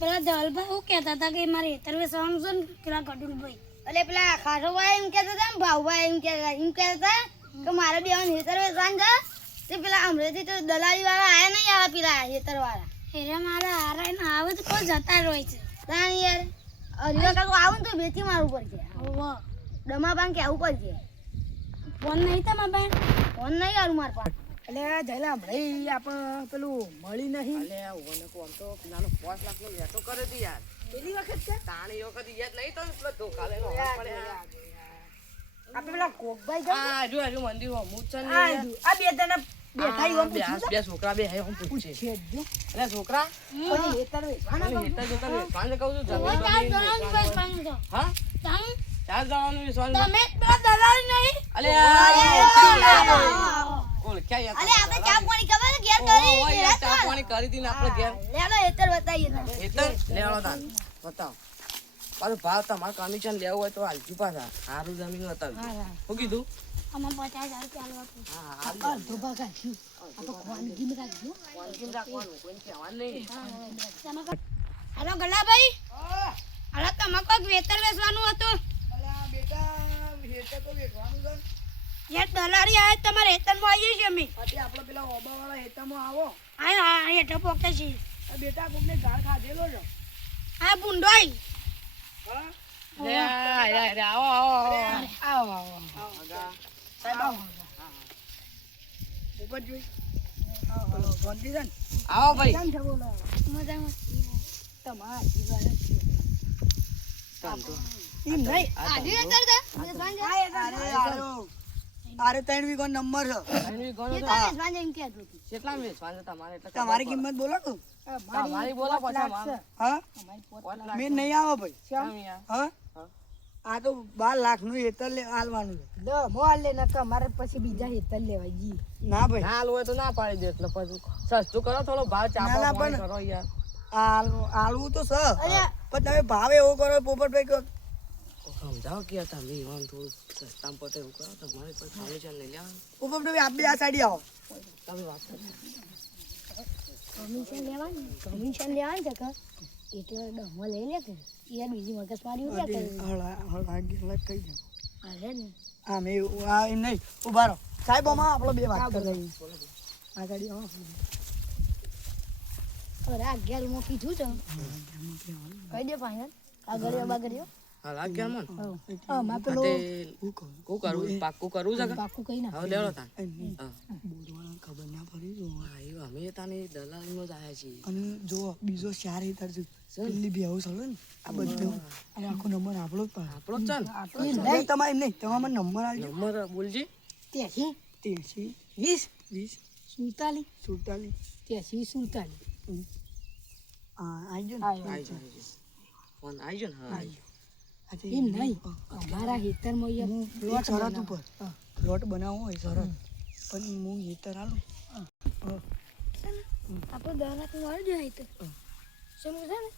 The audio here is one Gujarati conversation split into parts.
પેલા ધવલભાઈ શું કહેતા હતા કે મારે હેતર વેચવાનું છે ને પેલા ગડુલભાઈ એટલે પેલા ખાસોભાઈ એમ કહેતા હતા ને ભાઉભાઈ એમ કહેતા કે મારે બેન હેતર વેચવાનું છે તે પેલા અમરેથી તો દલાલી વાળા આયા નહીં આવે પેલા હેતર વાળા હેરે મારા હારા ને આવે તો કોઈ જતા રહે છે તાન યાર હરિવા કાકો આવું ને તો બેથી મારવું પડશે ઓવો ડમાબાન કેવું પડશે ફોન નહીં તમારા બેન ફોન નહીં કરું માર પાસે એટલે જયલા ભાઈ આપણે પેલું મળી નહીં અલે ઓને કો આમ તો પેલાનો 5 લાખનો લેતો કરે છે યાર પેલી વખત છે તાણી વખત યાદ નહીં તો પેલો ધોકા લઈને પડે આપણે પેલા કોકભાઈ છે આ જો મંદિર માં મૂર્છન આ બે જણા બેઠા ઈવન બે છોકરા બે હે હું પૂછે છે જો અલે છોકરા પછી હેતર વેચવાના અલે હેતા જોતા રે પાંચ કહું છું જમીન ચાર જણાનું વેચવાનું છે હા તમ ચાર જણાનું વિશ્વાસ તમે પેલા દલાલી નહીં અલે ઓલ ક્યાં યાર અલે આપણે ચા પાણી ખબર છે ઘેર ઓય કરી યાર ચા પાણી કરી દી ને આપણે ઘેર લેલો હેતર બતાઈએ તો હેતર લેવાળો તાન બતાવ પાછું ભાવ તમારે કમિશન લેવું હોય તો હાલજુ પાછા સારું જમીન બતાવજો શું કીધું અમે 50,000 ચાલવા હા આ ધોબા કાઢ્યું આ તો ખાનગી માં રાખજો હાલ રાખવાનું કોઈ કહેવાનું નહીં હાલો ગલાભાઈ હાલો તમે કોઈક વેતર વેચવાનું હતું અલા બેટા હેતર તો વેચવાનું છે યાર દલાલી આવે તમારે હેતરમાં આવી જઈશું અમે પછી આપણે પેલા ઓબા વાળા હેતરમાં આવો હા હેઠળ પોકે છે આ બેટા કોકને ગાળ ખાધેલો છે હા બુંડોઈ હા લે આવો આવો આવો આવો સાહેબ આવો ઉપર જોઈ આવો ગોંધી છે ને આવો ભાઈ કેમ છે બોલો મજામાં તમારા જીવાને ચાલતો એમ નહીં આધી હેતર દે અરે 3 વીઘો નંબર છે એની ગણો તો વેચવાનું એમ કહેતો હતો કેટલા વેચવાનું તમારે એટલે તમારી કિંમત બોલો કે તમારી બોલો પછી મારે હા 5 લાખ મેં નહીં આવો ભાઈ કેમ યાર હા આ તો 12 લાખનું હેતર હાલવાનું છે મોલ લે નકા મારે પછી બીજા હેતર લેવાય જી ના ભાઈ ના હાલ હોય તો ના પાડી દે એટલે પછી સસ્તું કરો થોડો ભાવ ચાપા પાણી કરો યાર આલવું તો સર પણ તમે ભાવ એવો કરો પોપટભાઈ કે સમજાવો કે તમે ઈવન થોડું સસ્તામાં પતે એવું કરો તમારે કોઈ કમિશન નહીં લેવાનું પોપટભાઈ આપ બે આ સાઈડ આવો તમે વાત કરો કમિશન લેવાનું છે કે એટલે ડમો લઈ લે કે યાર બીજી મગજ મારી ઉઠ્યા કરે કઈ દે અરે ને હા મેં આ એમ નહીં ઉભા રહો સાહેબ આમાં આપણે બે વાત કરી આ ગાડી આવો અરે આ ઘેર હું કીધું છે કહી દે ફાઈનલ આ ઘરે બાગરીઓ હા લાગ ગયા મન હા માં પેલો હું કરું પાક્કું કરું છે કે પાકું કઈ ના હવે લેવડો તાન હા બોલવાના ખબર ના પડી જો હા એ અમે તાની દલાલીમાં જ આવ્યા છીએ અને જો બીજો 4 હેતર છે પેલી બે હાઉસ હલો ને આ બધું અને આખો નંબર આપણો જ પાડો આપણો જ છે ને નહીં તમારે એમ નહીં તમારો નંબર આવજો નંબર બોલજી 83 20 47 47 હા આવજો ને આવી જાઓ ફોન આવી જાઓ ને હા આવી જાઓ એમ નહીં અમારા હેતરમાં પ્લોટ શરત ઉપર પ્લોટ બનાવવો હોય શરત પણ હું હેતર આલું આપણે 10 લાખ નું આવી જાય તો સમજ ને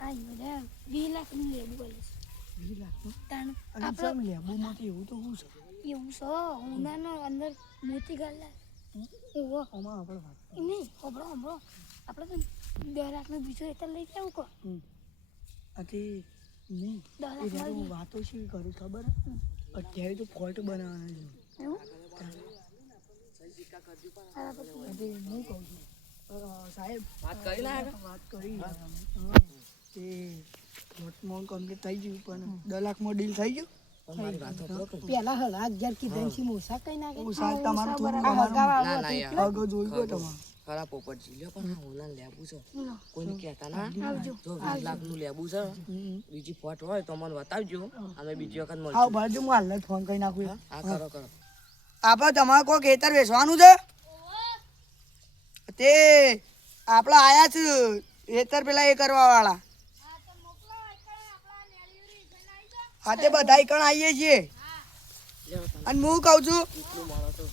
આ બધા 20 લાખ નું લેવું બોલે 20 લાખનું તાણ અને સમ લેબુમાંથી એવું તો શું છે એવું સો ઉનાનો અંદર મોતી ગાલા એવો આમાં આપણે વાત નહીં હમણો આપણે તો 10 લાખ નું બીજો હેતર લઈ કેવું કહો આથી નહીં 10 લાખ એ માં વાતો શી કરું ખબર અત્યારે તો ફોલ્ટ બનાવવાના છે એવું એટલે હું કહું છું સાહેબ વાત કરી ના વાત કરી તે પ્લોટમાં કમ્પ્લીટ થઈ ગયું પણ 10 લાખમાં ડીલ થઈ ગયું મારી વાત સાંભળો કે પેલા 10,000 કીધા છે મોસા કઈ ના તમારું થોડું ના યાર આગળ જોઈ ગયો તમારું ખરા પોપટજી લ્યો પણ આ ઓલા લેબુ છે કોઈને કહેતા ના જો 20 લાખ નું લેબુ છે બીજી ફોટ હોય તો મને બતાવજો અમે બીજી વખત હા મળશું ભાઈ હું હાલ ફોન કરી નાખું હા કરો કરો આપણે તમારે કોઈ ખેતર વેચવાનું છે તે આપણા આયા છે ખેતર પેલા એ કરવા વાળા હા તે બધા કણ આવીએ છીએ અને હું કહું છું એટલું મળો તો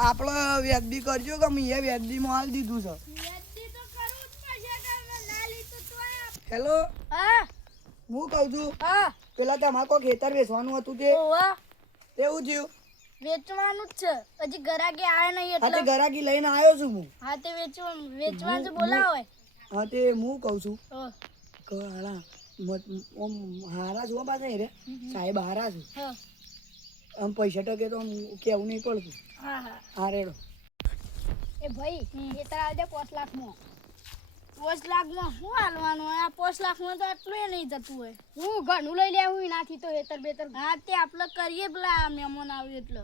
આપણે વ્યાજબી કરજો કે મેં વ્યાજબી માલ દીધું છે હેલો હા હું કહું છું હા પેલા તમારે કોઈ ખેતર વેચવાનું હતું તે ઓવા તેવું થયું વેચવાનું જ છે હજી ગરાકી આયા નહીં હા તે એટલે ગરાકી લઈને આવ્યો છું હું હા તે વેચવાનું છે બોલાવો હા તે હું કહું છું હાલા ઓમ હારા છો પાછા રે સાહેબ હારા છે હા આમ પૈસા ટકે તો આમ કેવું નહીં પડતું હા હા હા રેડો એ ભાઈ એ તારા આવજે 5 લાખમાં 5 લાખમાં શું હાલવાનું હોય આ 5 લાખમાં તો આટલું એ નહીં જતું હોય હું ઘણું લઈ લેવું એનાથી તો હેતર બેતર હા તે આપણે કરીએ પેલા મહેમાન આવ્યું એટલે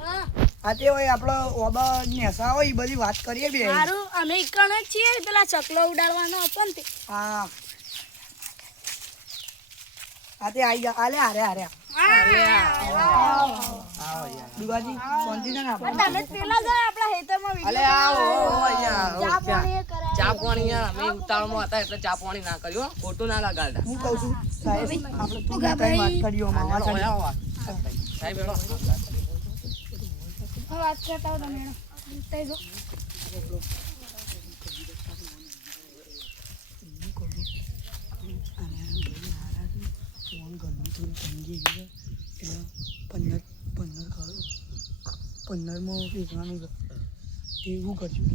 હા આ તે હોય આપણો ઓબા નેસા હોય એ બધી વાત કરીએ બે સારું અમે કણ જ છીએ પેલા ચકલો ઉડાડવાનો હતો ને તે હા આ તે આઈ આલે હારે હારે દીવાજી શાંતિ ને આપણે તમે પેલા જરા આપણા હેતરમાં અલે વિડિયો આવો અહીંયા ચા પાણી કરાય ચા પાણી અમે ઉતાળમાં હતા એટલે ચા પાણી ના કર્યો ખોટું ના લગાડતા હું કહું છું સાહેબ આપણે તું કઈ વાત કરીઓ માવા સાહેબ એનો વાત કરતા હો તમે તઈ જો પંદરમાં વેચવાનું છે એવું કરશું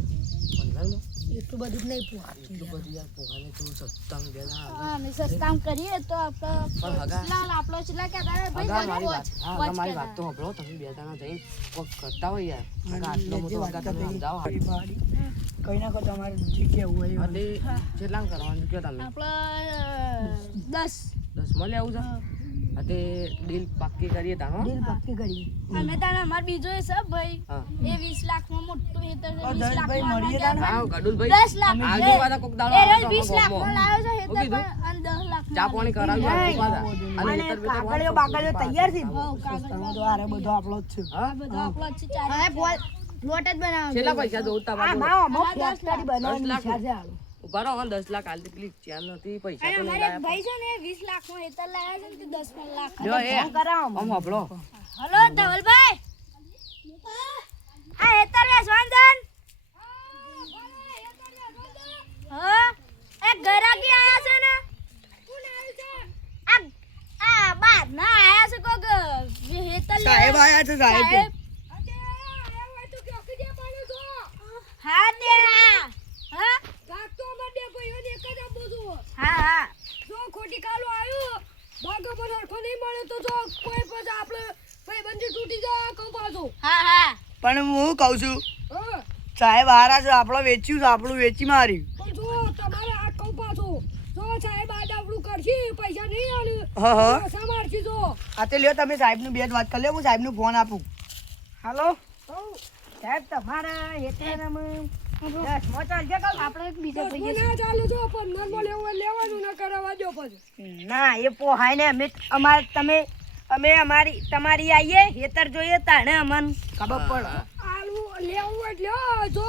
15માં એટલું બધું જ નહીં પૂછા એટલું બધું યાર પોહાને તો સસ્તા દેલા અમે સસ્તામ કરીએ તો પણ હગા લાલ આપણો ચલા કે તારે ભાઈ હગા મારી બોલ વાત હા હગા મારી વાત તો સાંભળો તમે બે જણા જઈને કોક કરતા હોય યાર હગા આટલો મોટો હગા તમે સમજાવો કઈ નાખો તમારે જે કેવું હોય એટલે કેટલા કરવાનું કયો તમે આપણે 10 10માં લેવું છે તે ડીલ પાક્કી કરીએ તાનો દિલ પક્કી કરીએ અમે તાને અમાર બીજો એ સબ ભાઈ હા એ 20 લાખમાં મોટું હેતર છે 20 ભાઈ લાખમાં મળીએ તાને હા ગડુલભાઈ 10 લાખ આવજો પાછા કોક દાડો એ આવજો 20 લાખમાં લાવ્યો છે હેતર કીધું? પણ અને 10 લાખ ચા પાણી કરાવજો આવજો પાછા અને હેતર બેતર કાગળિયો બાગળિયો તૈયાર છે સસ્તામાં તો આરે બધો આપણો જ છે હા બધો આપણો જ છે ચાર હવે પ્લોટ જ બનાવો કેટલા પૈસા જોતા બાબુ ફેક્ટરી બનાવવાની ઈચ્છા છે હાલો ઉભા રહો 10 લાખ હાલતી પેલી ચેન નથી પૈસા તો નહીં અમારે લાયા ભાઈ છે ને 20 લાખમાં હેતર લાવ્યા છે ને તે 10 લાખ લ્યો એ આમ સાંભળો હલો ધવલભાઈ આ હેતર વેસવાંજન હા એ ગરાકી આયા છે ને આ બાદ ના આયા છે કોક હેતર સાહેબ આયા છે સાહેબ હા તે હા હા હા હા જો ખોટી કાલો આવ્યું ભાગો પણ હરખો નહીં મળે તો જો કોઈ પછી આપણે ભાઈબંધી તૂટી જાય કહું પાછું હા હા પણ હું કહું છું હા સાહેબ હારા છે આપણો વેચ્યું છે આપણું વેચી માર્યું પણ જો તમારે આ કહું પાછું જો સાહેબ આ ડાબડું કરશે પૈસા નહીં આલે હા પૈસા મારશે જો આ તે લ્યો તમે સાહેબનું બે જ વાત કરી લ્યો હું સાહેબનું ફોન આપું હાલો સાહેબ તમારા હેતરમાં આપણે એક બીજો ભાઈ ના ચાલે જો 15 માં લેવાનું ના કરાવવા દો પછી ના એ પોહાય ને અમે તમારી આઈએ હેતર જોઈએ તાણે અમન ખબર પડે આલુ લેવું એટલે જો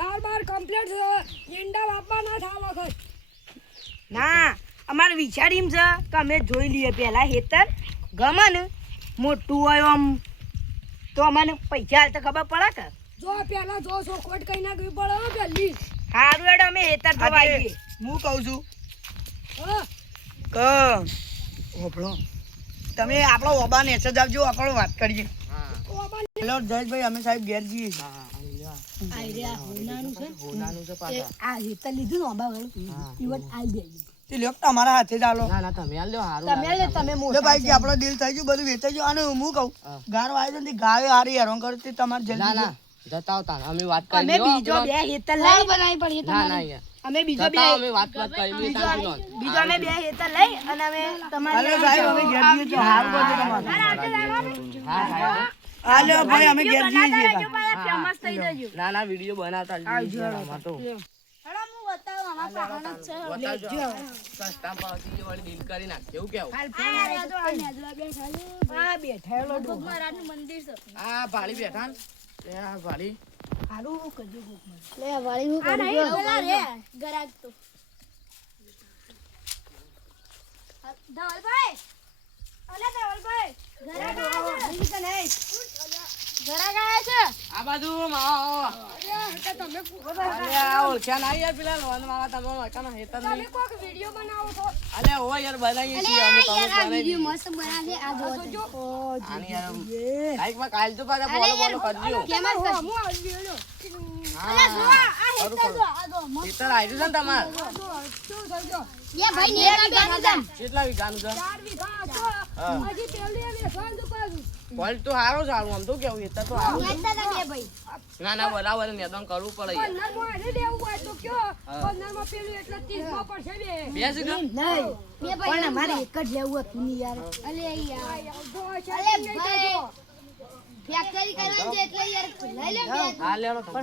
ગાર બાર કમ્પ્લીટ ઈંડા વાપવા ના થાય વખત ના અમારે વિચારીમ છે કે અમે જોઈ લઈએ પહેલા હેતર ગમે ને મોટું હોય આમ તો અમને પૈસા હાલ તો ખબર પડે કે જો પેલા જો ખોટ કઈ નાખવી પડે હો પેલી સારું એડો અમે હેતર જોવા આવીએ હું કહું છું હા કે ઓભળો તમે આપણો ઓબા નેચર આપજો આપણો વાત કરીએ હેલો જયેશભાઈ અમે સાહેબ ઘેર જઈએ હોનાનું છે પાછા આ હેતર લીધું ને ઓબા વાળું હા ઈવન આઈ દે તે લ્યો તમારા હાથે ચાલો ના ના તમે આલ લ્યો હારું તમે ભાઈ કે આપણો દિલ થઈ ગયું બધું વેચાઈ ગયું અને હું કહું હા. ગારો આવી ને ગાયો હારી હેરાન કરતી તમારે જલ્દી ના ના જતા આવતા અમે વાત કરી અમે બીજો બે હેતર લઈ બનાવી પડી ના ના યાર અમે બીજો બે જતા અમે વાત કરી બીજો અમે બે હેતર લઈ અને અમે તમારે સાહેબ અમે ઘેર જઈએ છીએ હારું કરજો તમારું હા હા હાલો ભાઈ અમે ઘેર જઈએ છીએ ફેમસ થઈ જજો ના ના વિડિયો બનાવતા આમાં તો હેડો હું બતાવું આમાં પાહણ જ છે સસ્તા પાછી વાળી ડીલ કરી નાખ કેવું કેવું આ જો આ નેજલા બેઠા છે આ બેઠેલો ભોગ મહારાજનું મંદિર છે આ ભાળી બેઠા ને એ આ ભાળી હારું કરજો લે વાળી હું આ નહીં પેલા રે ગરાક તો ધવલભાઈ અલે ધવલભાઈ ગરાક ઘરાક આયા છે આ બાજુ આવો. તમે અલ્યા ઓળખ્યા ના યાર પેલા લોન વાળા તમે ઓળખાના હેતર નહીં. કોક વિડીયો બનાવો છો અલ્યા ઓ યાર બનાવીએ છીએ અમે તમે બનાવી મસ્ત બનાવે આ જો આની યાર કાઈક માં કાલ તો પાછા બોલો બોલો કરજો. કેમ જ હું આવી ગયો હા કરું કરું. હેતર આવ્યું છે ને તમાર શું થયો એ ભાઈ ને બેઠા હતા કેટલા વીઘાનું છે? 4 વીઘા હતો હા. હજી પેલી અને સાંજ પાછું ફળ તો સારું સારું આમ તો કેવું હેતર તો સારું છે. બેઠા હતા બે ભાઈ ના ના બરાબર મેદાન કરવું પડે યાર. પંદરમાં એને દેવું હોય તો કયો 15માં પેલું એટલે 30માં પડશે બે બે સીધા બે ભાઈ પણ અમારે એક જ લેવું હતું ની યાર અલે યાર ફેક્ટરી કરવાની છે એટલે યાર લઈ લે બે હા લેવાનો તમે.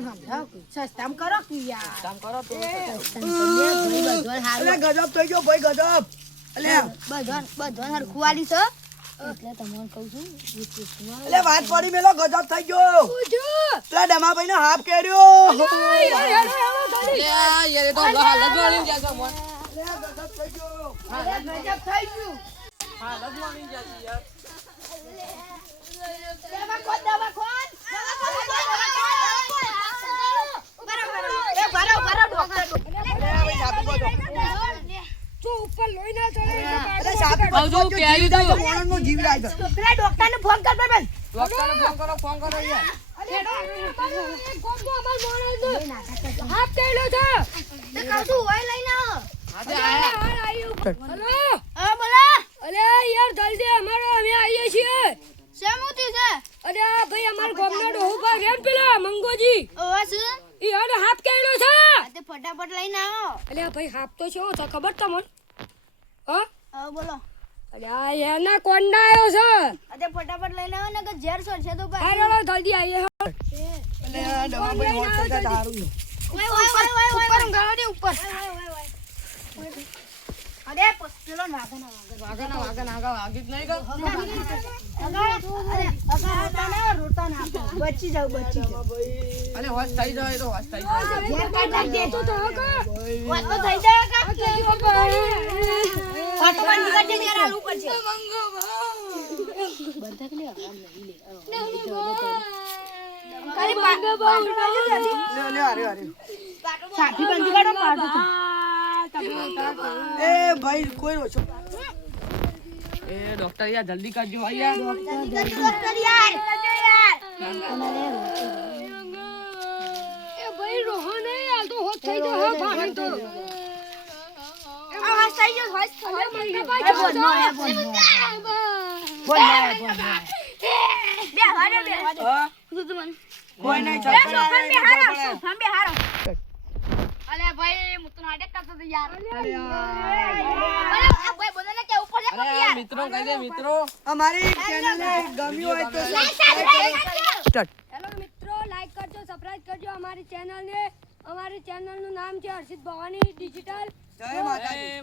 સસ્તામ કરો કે યાર કામ કરો તો અલ્યા ગજબ થઈ ગયો ભાઈ ગજબ. અલ્યા બધો હરખું વાલી છે એટલે તમને કહું છું અલ્યા વાત પડી મેલો ગજબ થઈ ગયો. પેલા ડમાભાઈ નો હાફ કર્યો. યાર યાર એ તો હાલત વાળી જાય છે મોન. અલ્યા ગજબ થઈ ગયો. ગજબ થઈ ગયું હાલત વાળી જાય છે યાર. દવા ખોદ અલ્યા ભાઈ સાપી બોલો. તું ઉપર લોહી ના ચડે અલ્યા સાપી કહું છું કે આવી બોલો. તો. મોણસનો જીવ રાખ્યો. પેલા ડોક્ટર ને ફોન કર ભાઈ ડોક્ટરને ફોન કરો યાર. હાથ કઈલો છે તે કહું છું ઓય લઈને આવો હા તે આયા. હલો હા બોલા અરે યાર જલ્દી અમારો અમે આવીએ છીએ શેમુતી છે અરે આ ભાઈ અમાર ગામનો ડોહો પર રેન પેલા મંગોજી ઓવા છે ઈ હાડે હાથ કઈલો છે તે ફટાફટ લઈને આવો અરે આ ભાઈ હાથ તો છે તો ખબર તમને હા હા બોલો અરે આ એના કોંડા આવ્યો છે તે ફટાફટ લઈને આવો ને કે ઝેર સરશે તો ભાઈ હાલો જલ્દી આવીએ અલ્યા ડમાભાઈ હોટ કરતા સારું છે. ઓય ઉપર ઊંઘાડો દે ઉપર અરે પેલો નાગના વાગા વાગી જ નહીં ગયો. રોતા ના બચી જાવ અલે હોશ થઈ જાય તો હોશ થઈ જાય. તો તો હકો વાત તો થઈ જાય કા ફટાફટ નીકળ જઈ યાર આલુ પડશે ખાલી લે અરે અરે. સાથી બંધી કાઢો પાડો એ ભાઈ કોઈ રોશો. એ ડોક્ટર યાર જલ્દી કરજો યાર. ડોક્ટર યાર એ ભાઈ રોહન ને આ તો હોત થઈ ગયો હો ભાઈ તો આ વાત થઈ ગયો હોશ અરે મને બોલ બે હારે બે હા? કોઈ નહીં ચાલતો. સોફા બે હારો અલે ભાઈ મુતન હાડે કરતો તો યાર અલે આ ભાઈ બોલે કે ઉપર અરે આ મિત્રો કહી દે મિત્રો. અમારી ચેનલને ગમ્યું હોય તો હેલો મિત્રો લાઈક કરજો સબસ્ક્રાઇબ કરજો અમારી ચેનલને અમારી ચેનલનું નામ છે હર્ષિત ભવાની ડિજિટલ જય માતાજી.